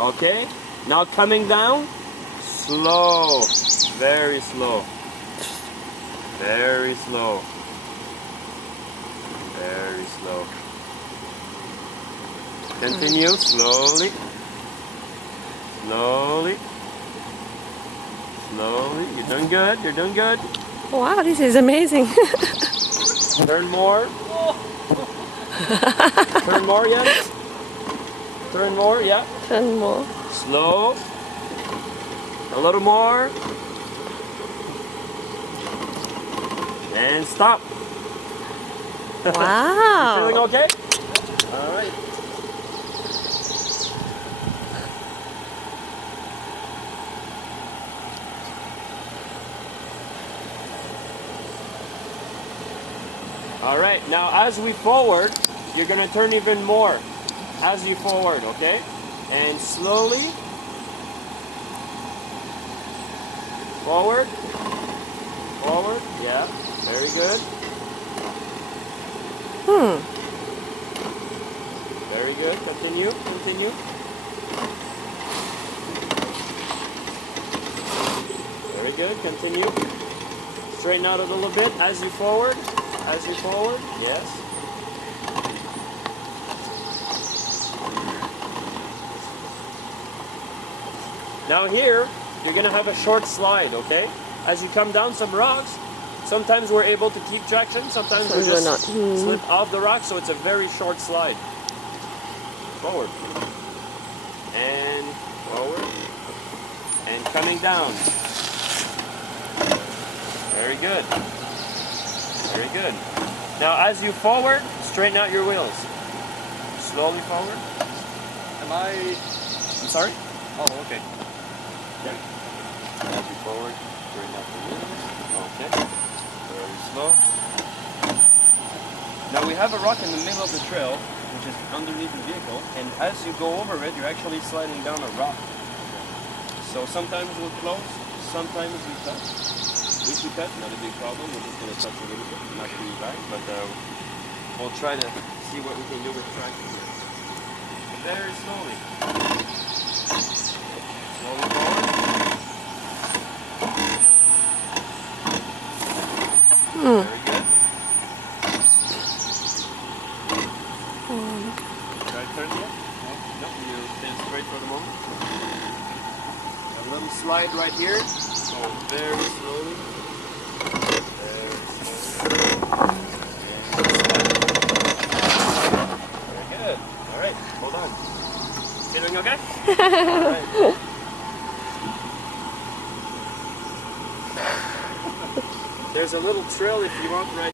Okay, now coming down, slow, very slow, very slow, very slow. Continue, slowly, slowly, slowly. You're doing good, you're doing good. Wow, this is amazing. Turn more. Turn more, yeah. Turn more, yeah. Turn more. Slow. A little more. And stop. Wow. Feeling okay? All right. All right, now as we forward, you're gonna turn even more as you forward, okay? And slowly, forward, forward, yeah, very good. Very good, continue, continue. Very good, continue. Straighten out a little bit as you forward. As you forward, yes. Now here, you're gonna have a short slide, okay? As you come down some rocks, sometimes we're able to keep traction, sometimes we just slip off the rock, so it's a very short slide. Forward. And forward. And coming down. Very good. Very good. Now as you forward, straighten out your wheels. Slowly forward. I'm sorry? Oh, okay. Okay. As you forward, straighten out the wheels. Okay. Very slow. Now we have a rock in the middle of the trail, which is underneath the vehicle, and as you go over it, you're actually sliding down a rock. So sometimes we'll close, sometimes we touch. If we cut, not a big problem, we're just going to touch a little bit, not too bad, but we'll try to see what we can do with traction here. Very slowly. Slowly forward. Very good. Try to turn yet? No, you stand straight for the moment. A little slide right here. So very slowly. Hold on. You doing okay? All right. There's a little trail if you want right